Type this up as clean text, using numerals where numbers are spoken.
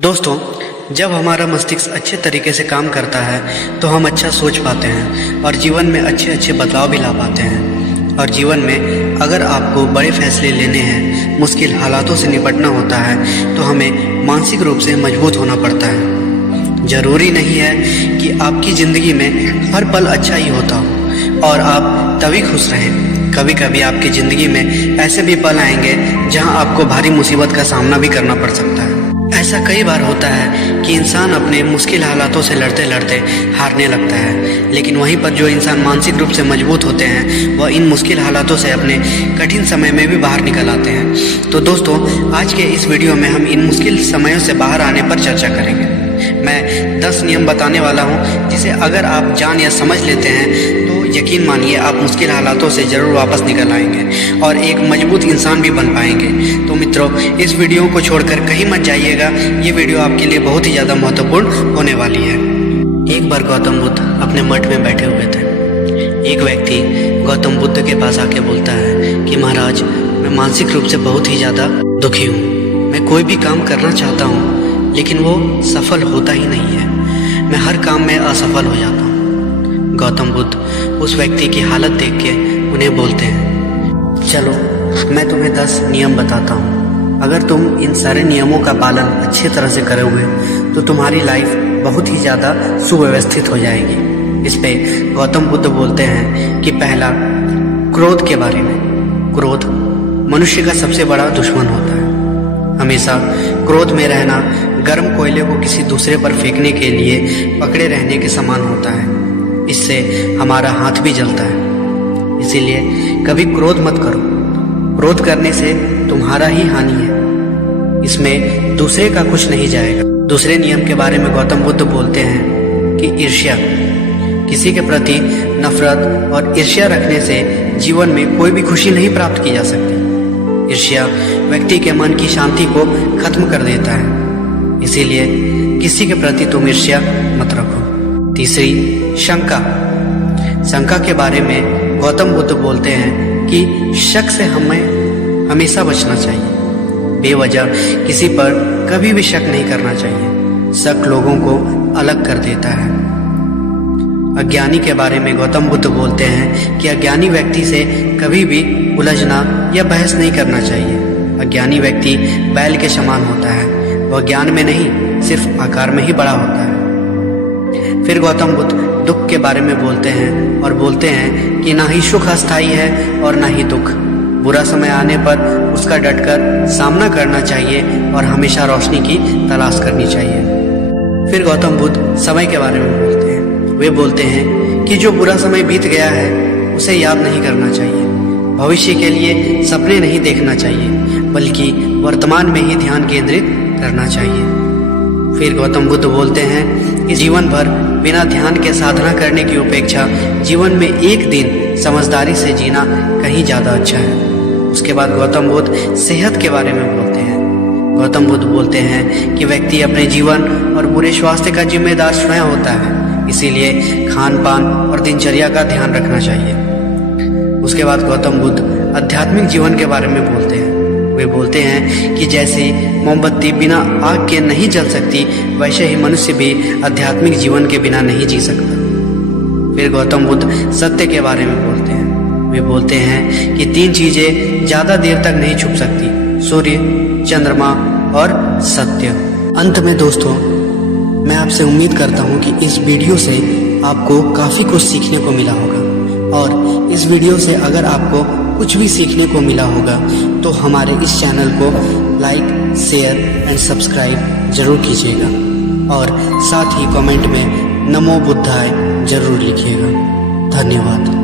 दोस्तों, जब हमारा मस्तिष्क अच्छे तरीके से काम करता है तो हम अच्छा सोच पाते हैं और जीवन में अच्छे अच्छे बदलाव भी ला पाते हैं। और जीवन में अगर आपको बड़े फैसले लेने हैं, मुश्किल हालातों से निपटना होता है तो हमें मानसिक रूप से मजबूत होना पड़ता है। ज़रूरी नहीं है कि आपकी ज़िंदगी में हर पल अच्छा ही होता हो और आप तभी खुश रहें। कभी कभी आपकी ज़िंदगी में ऐसे भी पल आएंगे जहां आपको भारी मुसीबत का सामना भी करना पड़ सकता है। ऐसा कई बार होता है कि इंसान अपने मुश्किल हालातों से लड़ते लड़ते हारने लगता है, लेकिन वहीं पर जो इंसान मानसिक रूप से मजबूत होते हैं वह इन मुश्किल हालातों से अपने कठिन समय में भी बाहर निकल आते हैं। तो दोस्तों, आज के इस वीडियो में हम इन मुश्किल समयों से बाहर आने पर चर्चा करेंगे। मैं 10 नियम बताने वाला हूं, जिसे अगर आप जान या समझ लेते हैं तो यकीन मानिए आप मुश्किल हालातों से ज़रूर वापस निकल आएंगे और एक मजबूत इंसान भी बन पाएंगे। तो मित्रों, इस वीडियो को छोड़कर कहीं मत जाइएगा, ये वीडियो आपके लिए बहुत ही ज़्यादा महत्वपूर्ण होने वाली है। एक बार गौतम बुद्ध अपने मठ में बैठे हुए थे। एक व्यक्ति गौतम बुद्ध के पास आके बोलता है कि महाराज, मैं मानसिक रूप से बहुत ही ज़्यादा दुखी हूँ। मैं कोई भी काम करना चाहता हूँ लेकिन वो सफल होता ही नहीं है। मैं हर काम में असफल हो जाता हूँ। गौतम बुद्ध उस व्यक्ति की हालत देख के उन्हें बोलते हैं, चलो मैं तुम्हें 10 नियम बताता हूँ। अगर तुम इन सारे नियमों का पालन अच्छी तरह से करोगे तो तुम्हारी लाइफ बहुत ही ज़्यादा सुव्यवस्थित हो जाएगी। इस पे गौतम बुद्ध बोलते हैं कि पहला, क्रोध के बारे में। क्रोध मनुष्य का सबसे बड़ा दुश्मन होता है। हमेशा क्रोध में रहना गर्म कोयले को किसी दूसरे पर फेंकने के लिए पकड़े रहने के समान होता है। इससे हमारा हाथ भी जलता है। इसीलिए कभी क्रोध मत करो। क्रोध करने से तुम्हारा ही हानि है, इसमें दूसरे का कुछ नहीं जाएगा। दूसरे नियम के बारे में गौतम बुद्ध बोलते हैं कि ईर्ष्या। किसी के प्रति नफरत और ईर्ष्या रखने से जीवन में कोई भी खुशी नहीं प्राप्त की जा सकती। ईर्ष्या व्यक्ति के मन की शांति को खत्म कर देता है। इसीलिए किसी के प्रति तुम ईर्ष्या मत रखो। तीसरी, शंका। शंका के बारे में गौतम बुद्ध बोलते हैं कि शक से हमें हमेशा बचना चाहिए। बेवजह किसी पर कभी भी शक नहीं करना चाहिए। शक लोगों को अलग कर देता है। अज्ञानी के बारे में गौतम बुद्ध बोलते हैं कि अज्ञानी व्यक्ति से कभी भी उलझना या बहस नहीं करना चाहिए। अज्ञानी व्यक्ति बैल के समान होता है। वह ज्ञान में नहीं, सिर्फ आकार में ही बड़ा होता है। फिर गौतम बुद्ध दुख के बारे में बोलते हैं और बोलते हैं कि ना ही सुख अस्थायी है और ना ही दुख। बुरा समय आने पर उसका डटकर सामना करना चाहिए और हमेशा रोशनी की तलाश करनी चाहिए। फिर गौतम बुद्ध समय के बारे में बोलते हैं। वे बोलते हैं कि जो बुरा समय बीत गया है उसे याद नहीं करना चाहिए। भविष्य के लिए सपने नहीं देखना चाहिए, बल्कि वर्तमान में ही ध्यान केंद्रित करना चाहिए। फिर गौतम बुद्ध बोलते हैं कि जीवन भर बिना ध्यान के साधना करने की अपेक्षा जीवन में एक दिन समझदारी से जीना कहीं ज़्यादा अच्छा है। उसके बाद गौतम बुद्ध सेहत के बारे में बोलते हैं। गौतम बुद्ध बोलते हैं कि व्यक्ति अपने जीवन और बुरे स्वास्थ्य का जिम्मेदार स्वयं होता है। इसीलिए खान पान और दिनचर्या का ध्यान रखना चाहिए। उसके बाद गौतम बुद्ध आध्यात्मिक जीवन के बारे में बोलते हैं। वे बोलते हैं कि जैसे मोमबत्ती बिना आग के नहीं जल सकती, वैसे ही मनुष्य भी आध्यात्मिक जीवन के बिना नहीं जी सकता। फिर गौतम बुद्ध सत्य के बारे में बोलते हैं। वे बोलते हैं कि 3 चीजें ज्यादा देर तक नहीं छुप सकती: सूर्य, चंद्रमा और सत्य। अंत में दोस्तों, मैं आपसे उम्मीद करता हूं कि इस वीडियो से आपको काफ़ी कुछ सीखने को मिला होगा। और इस वीडियो से अगर आपको कुछ भी सीखने को मिला होगा तो हमारे इस चैनल को लाइक, शेयर एंड सब्सक्राइब जरूर कीजिएगा और साथ ही कमेंट में नमो बुद्धाय जरूर लिखिएगा। धन्यवाद।